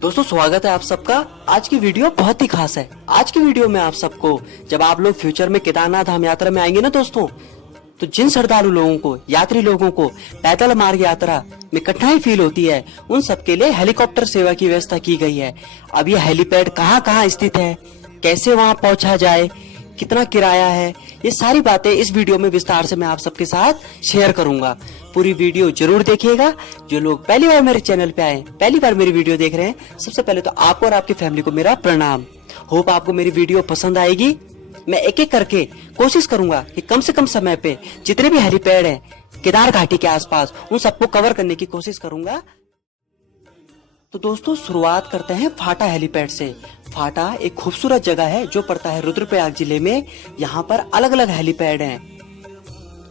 दोस्तों स्वागत है आप सबका। आज की वीडियो बहुत ही खास है। आज की वीडियो में आप सबको, जब आप लोग फ्यूचर में केदारनाथ धाम यात्रा में आएंगे ना दोस्तों, तो जिन श्रद्धालु लोगों को, यात्री लोगों को पैदल मार्ग यात्रा में कठिनाई फील होती है, उन सबके लिए हेलीकॉप्टर सेवा की व्यवस्था की गई है। अब ये हेलीपैड कहाँ कहाँ स्थित है, कैसे वहाँ पहुँचा जाए, कितना किराया है, ये सारी बातें इस वीडियो में विस्तार से मैं आप सबके साथ शेयर करूंगा। पूरी वीडियो जरूर देखिएगा। जो लोग पहली बार मेरे चैनल पे आए, पहली बार मेरी वीडियो देख रहे हैं, सबसे पहले तो आपको और आपकी फैमिली को मेरा प्रणाम। होप आपको मेरी वीडियो पसंद आएगी। मैं एक एक करके कोशिश करूंगा कि कम से कम समय पे जितने भी हेलीपैड है केदार घाटी के आसपास, उन सबको कवर करने की कोशिश करूंगा। तो दोस्तों शुरुआत करते हैं फाटा हेलीपैड से। फाटा एक खूबसूरत जगह है जो पड़ता है रुद्रप्रयाग जिले में। यहाँ पर अलग अलग हेलीपैड हैं।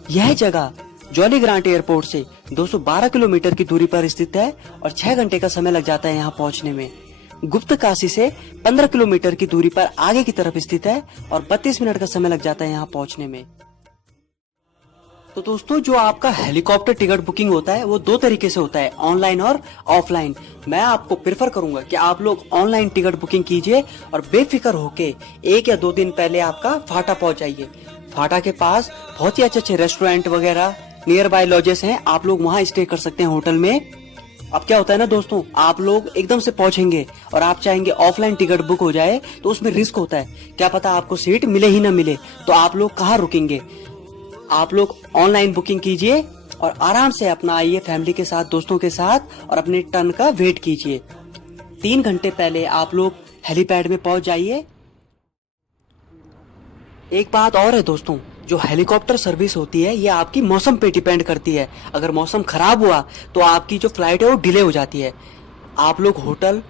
यह जगह जॉली ग्रांट एयरपोर्ट से 212 किलोमीटर की दूरी पर स्थित है और 6 घंटे का समय लग जाता है यहाँ पहुँचने में। गुप्त काशी से 15 किलोमीटर की दूरी पर आगे की तरफ स्थित है और 32 मिनट का समय लग जाता है यहाँ पहुँचने में। तो दोस्तों जो आपका हेलीकॉप्टर टिकट बुकिंग होता है वो दो तरीके से होता है, ऑनलाइन और ऑफलाइन। मैं आपको प्रेफर करूंगा कि आप लोग ऑनलाइन टिकट बुकिंग कीजिए और बेफिक्र होके 1 या 2 दिन पहले आपका फाटा पहुंच जाइए। फाटा के पास बहुत ही अच्छे अच्छे रेस्टोरेंट वगैरह, नियर बाय लॉजेस हैं, आप लोग वहाँ स्टे कर सकते हैं होटल में। अब क्या होता है ना दोस्तों, आप लोग एकदम से पहुंचेंगे और आप चाहेंगे ऑफलाइन टिकट बुक हो जाए तो उसमें रिस्क होता है, क्या पता आपको सीट मिले ही ना मिले, तो आप लोग कहाँ रुकेंगे। आप लोग ऑनलाइन बुकिंग कीजिए और आराम से अपना आइए फैमिली के साथ, दोस्तों के साथ, और अपने टर्न का वेट कीजिए। 3 घंटे पहले आप लोग हेलीपैड में पहुंच जाइए। एक बात और है दोस्तों, जो हेलीकॉप्टर सर्विस होती है ये आपकी मौसम पे डिपेंड करती है। अगर मौसम खराब हुआ तो आपकी जो फ्लाइट है वो डिले हो जाती है। आप लोग होटल,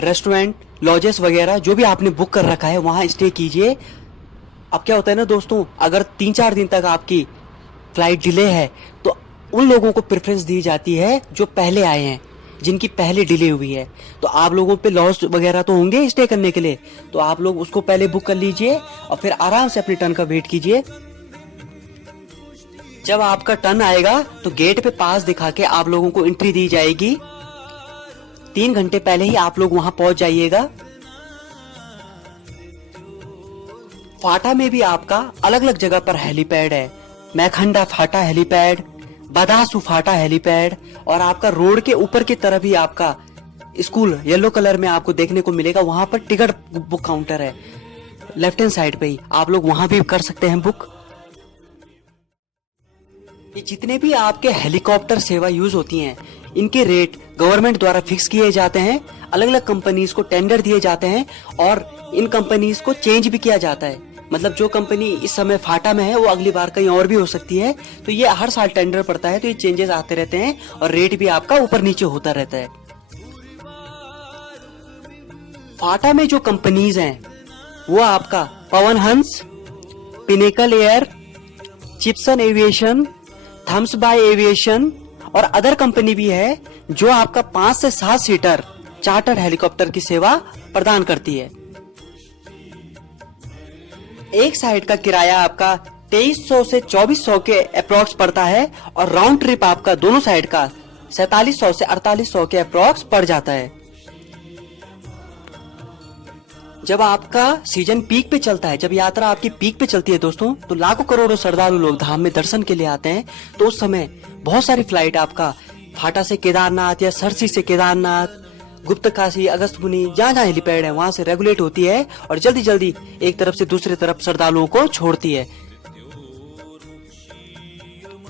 रेस्टोरेंट, लॉजेस वगैरह जो भी आपने बुक कर रखा है वहां स्टे कीजिए। अब क्या होता है ना दोस्तों, अगर 3-4 दिन तक आपकी फ्लाइट डिले है तो उन लोगों को प्रेफरेंस दी जाती है जो पहले आए हैं, जिनकी पहले डिले हुई है। तो आप लोगों पे लॉस वगैरह तो होंगे स्टे करने के लिए, तो आप लोग उसको पहले बुक कर लीजिए और फिर आराम से अपने टर्न का वेट कीजिए। जब आपका टर्न आएगा तो गेट पे पास दिखा के आप लोगों को एंट्री दी जाएगी। 3 घंटे पहले ही आप लोग वहां पहुंच जाइएगा। फाटा में भी आपका अलग अलग जगह पर हेलीपैड है। मैखंडा फाटा हेलीपैड, बदासू फाटा हेलीपैड, और आपका रोड के ऊपर की तरफ ही आपका स्कूल येलो कलर में आपको देखने को मिलेगा। वहां पर टिकट बुक काउंटर है, लेफ्ट हैंड साइड पे ही आप लोग वहां भी कर सकते हैं बुक। ये जितने भी आपके हेलीकॉप्टर सेवा यूज होती हैं, इनके रेट गवर्नमेंट द्वारा फिक्स किए जाते हैं। अलग अलग कंपनीज को टेंडर दिए जाते हैं और इन कंपनीज को चेंज भी किया जाता है। मतलब जो कंपनी इस समय फाटा में है वो अगली बार कहीं और भी हो सकती है। तो ये हर साल टेंडर पड़ता है, तो ये चेंजेस आते रहते हैं और रेट भी आपका ऊपर नीचे होता रहता है। फाटा में जो कंपनीज हैं वो आपका Pawan Hans, pinnacle air, Chipsan aviation, Thumby aviation और अदर कंपनी भी है जो आपका 5 से 7 सीटर चार्टर हेलीकॉप्टर की सेवा प्रदान करती है। एक साइड का किराया आपका 2300 से 2400 के अप्रॉक्स पड़ता है और राउंड ट्रिप आपका दोनों साइड का 4700 से 4800 के अप्रॉक्स पड़ जाता है। जब आपका सीजन पीक पे चलता है, जब यात्रा आपकी पीक पे चलती है दोस्तों, तो लाखों करोड़ों श्रद्धालु लोग धाम में दर्शन के लिए आते हैं। तो उस समय बहुत सारी फ्लाइट आपका फाटा से केदारनाथ या सरसी से केदारनाथ, गुप्त काशी, अगस्त मुनि, जहाँ जहाँ हेलीपैड है वहां से रेगुलेट होती है और जल्दी जल्दी एक तरफ से दूसरी तरफ श्रद्धालुओं को छोड़ती है।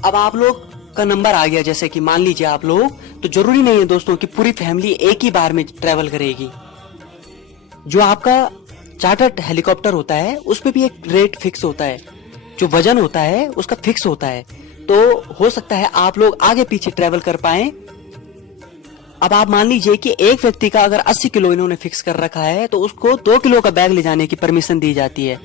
अब आप लोग का नंबर आ गया, जैसे कि मान लीजिए आप लोग, तो जरूरी नहीं है दोस्तों कि पूरी फैमिली एक ही बार में ट्रेवल करेगी। जो आपका चार्टर्ड हेलीकॉप्टर होता है उसमें भी एक रेट फिक्स होता है, जो वजन होता है उसका फिक्स होता है। तो हो सकता है आप लोग आगे पीछे ट्रेवल कर पाए। अब आप मान लीजिए कि एक व्यक्ति का अगर 80 किलो इन्होंने फिक्स कर रखा है तो उसको 2 किलो का बैग ले जाने की परमिशन दी जाती है।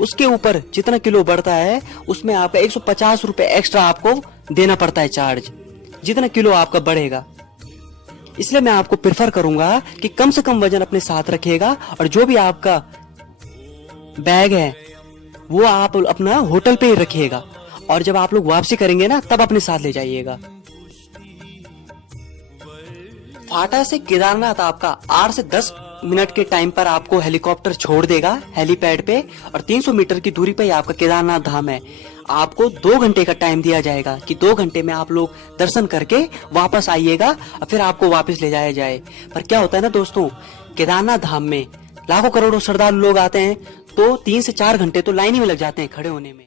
उसके ऊपर जितना किलो बढ़ता है उसमें आपका 150 रुपए एक्स्ट्रा आपको देना पड़ता है चार्ज, जितना किलो आपका बढ़ेगा। इसलिए मैं आपको प्रेफर करूंगा कि कम से कम वजन अपने साथ रखिएगा और जो भी आपका बैग है वो आप अपना होटल पे ही रखिएगा और जब आप लोग वापसी करेंगे ना तब अपने साथ ले जाइएगा। फाटा से केदारनाथ आपका 8 से 10 मिनट के टाइम पर आपको हेलीकॉप्टर छोड़ देगा हेलीपैड पे, और 300 मीटर की दूरी पे ही आपका केदारनाथ धाम है। आपको 2 घंटे का टाइम दिया जाएगा कि 2 घंटे में आप लोग दर्शन करके वापस आइएगा और फिर आपको वापस ले जाया जाए। पर क्या होता है ना दोस्तों, केदारनाथ धाम में लाखों करोड़ों श्रद्धालु लोग आते हैं, तो 3 से 4 घंटे तो लाइन में लग जाते हैं खड़े होने में।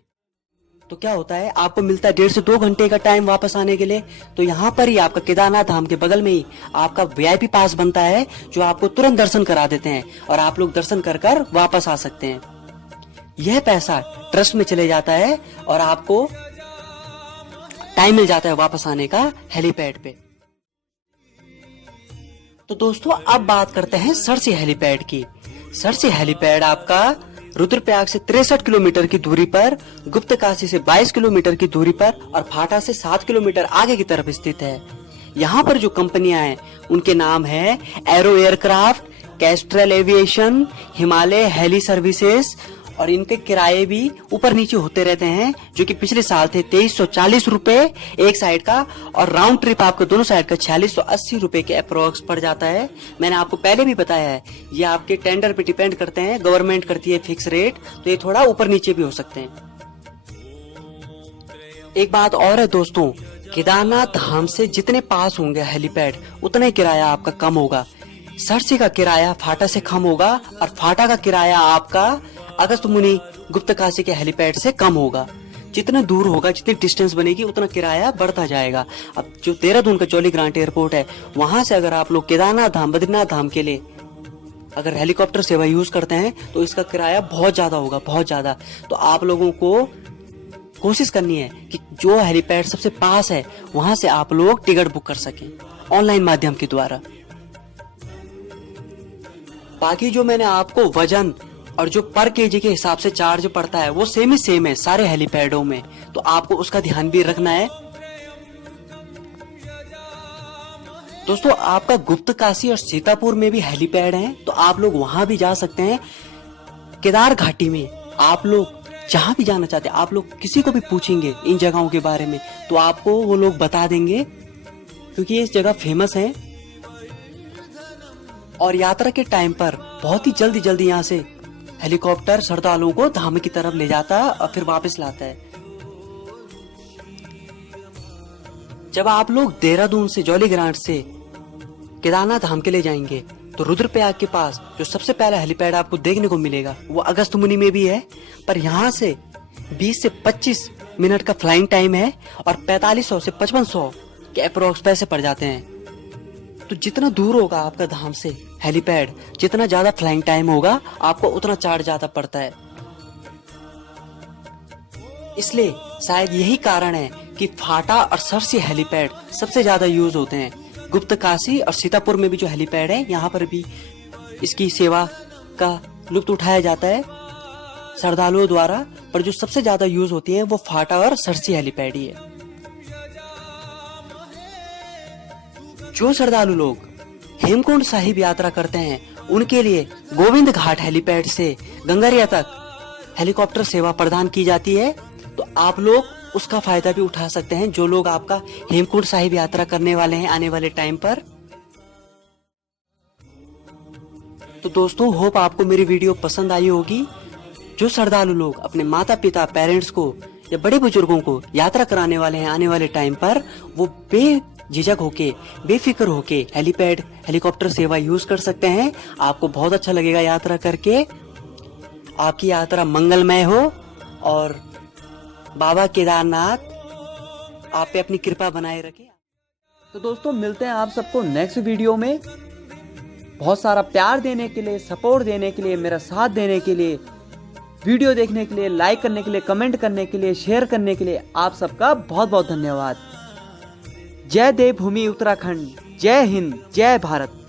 तो क्या होता है, आपको मिलता है 1.5 से 2 घंटे का टाइम वापस आने के लिए। तो यहाँ पर ही आपका केदारनाथ धाम के बगल में ही आपका VIP पास बनता है, जो आपको तुरंत दर्शन करा देते हैं और आप लोग दर्शन कर कर वापस आ सकते हैं। यह पैसा ट्रस्ट में चले जाता है और आपको टाइम मिल जाता है वापस आने का हेलीपैड पे। तो दोस्तों अब बात करते हैं सरसी हेलीपैड की। सरसी हेलीपैड आपका रुद्रप्रयाग से 63 किलोमीटर की दूरी पर, गुप्तकाशी से 22 किलोमीटर की दूरी पर और फाटा से 7 किलोमीटर आगे की तरफ स्थित है। यहाँ पर जो कंपनियां हैं उनके नाम है Arrow Aircraft, Kestrel Aviation, Himalaya Heli Services, और इनके किराए भी ऊपर नीचे होते रहते हैं, जो कि पिछले साल थे 2340 रुपए एक साइड का, और राउंड ट्रिप आपको दोनों साइड का 4680 रुपए के अप्रोक्स पड़ जाता है। मैंने आपको पहले भी बताया है, ये आपके टेंडर पे डिपेंड करते हैं, गवर्नमेंट करती है फिक्स रेट, तो ये थोड़ा ऊपर नीचे भी हो सकते हैं। एक बात और है दोस्तों, केदारनाथ धाम से जितने पास होंगे हेलीपैड उतने किराया आपका कम होगा। सरसी का किराया फाटा से कम होगा और फाटा का किराया आपका अगस्त्यमुनि गुप्तकाशी के हेलीपैड से कम होगा। जितना दूर होगा, जितनी डिस्टेंस बनेगी, उतना किराया बढ़ता जाएगा। अब जो देहरादून का जॉली ग्रांट एयरपोर्ट है, वहां से अगर आप लोग केदारनाथ धाम, बद्रीनाथ धाम के लिए अगर हेलीकॉप्टर सेवा यूज करते हैं तो इसका किराया बहुत ज्यादा होगा, बहुत ज्यादा। तो आप लोगों को कोशिश करनी है कि जो हेलीपैड सबसे पास है वहां से आप लोग टिकट बुक कर सकें ऑनलाइन माध्यम के द्वारा। बाकी जो मैंने आपको वजन और जो पर केजी के हिसाब से चार्ज पड़ता है वो सेम ही सेम है सारे हेलीपैडों में, तो आपको उसका ध्यान भी रखना है। दोस्तों आपका गुप्तकाशी और सीतापुर में भी हेलीपैड हैं, तो आप लोग वहां भी जा सकते हैं। केदार घाटी में आप लोग जहां भी जाना चाहते हैं, आप लोग किसी को भी पूछेंगे इन जगहों के बारे में तो आपको वो लोग बता देंगे, क्योंकि ये जगह फेमस है। और यात्रा के टाइम पर बहुत ही जल्दी यहाँ से हेलीकॉप्टर श्रद्धालुओं को धाम की तरफ ले जाता है और फिर वापस लाता है। जब आप लोग देहरादून से, जॉली ग्रांट से केदारनाथ धाम के लिए जाएंगे तो रुद्रप्रयाग के पास जो सबसे पहला हेलीपैड आपको देखने को मिलेगा वो अगस्त्यमुनि में भी है, पर यहाँ से 20 से 25 मिनट का फ्लाइंग टाइम है और 4500 से 5500 के अप्रोक्स पैसे पड़ जाते हैं। तो जितना दूर होगा आपका धाम से हेलीपैड, जितना ज्यादा फ्लाइंग टाइम होगा आपको उतना चार्ज ज्यादा पड़ता है। इसलिए शायद यही कारण है कि फाटा और सरसी हेलीपैड सबसे ज्यादा यूज होते हैं। गुप्तकाशी और सीतापुर में भी जो हेलीपैड है, यहाँ पर भी इसकी सेवा का लुत्फ उठाया जाता है श्रद्धालुओं द्वारा, पर जो सबसे ज्यादा यूज होती है वो फाटा और सरसी हेलीपैड ही है। जो श्रद्धालु लोग हेमकुंड साहिब यात्रा करते हैं उनके लिए गोविंद घाट हेलीपैड से गंगरिया तक हेलीकॉप्टर सेवा प्रदान की जाती है, तो आप लोग उसका फायदा भी उठा सकते हैं, जो लोग आपका हेमकुंड साहिब यात्रा करने वाले हैं आने वाले टाइम पर। तो दोस्तों होप आपको मेरी वीडियो पसंद आई होगी। जो श्रद्धालु लोग अपने माता पिता, पेरेंट्स को या बड़े बुजुर्गों को यात्रा कराने वाले हैं आने वाले टाइम पर, वो बेझिझक होके, बेफिक्र होके हेलीपैड, हेलीकॉप्टर सेवा यूज कर सकते हैं। आपको बहुत अच्छा लगेगा यात्रा करके। आपकी यात्रा मंगलमय हो और बाबा केदारनाथ आप पे अपनी कृपा बनाए रखे। तो दोस्तों मिलते हैं आप सबको नेक्स्ट वीडियो में। बहुत सारा प्यार देने के लिए, सपोर्ट देने के लिए, मेरा साथ देने के लिए, वीडियो देखने के लिए, लाइक करने के लिए, कमेंट करने के लिए, शेयर करने के लिए आप सबका बहुत बहुत धन्यवाद। जय देवभूमि उत्तराखंड, जय हिंद, जय भारत।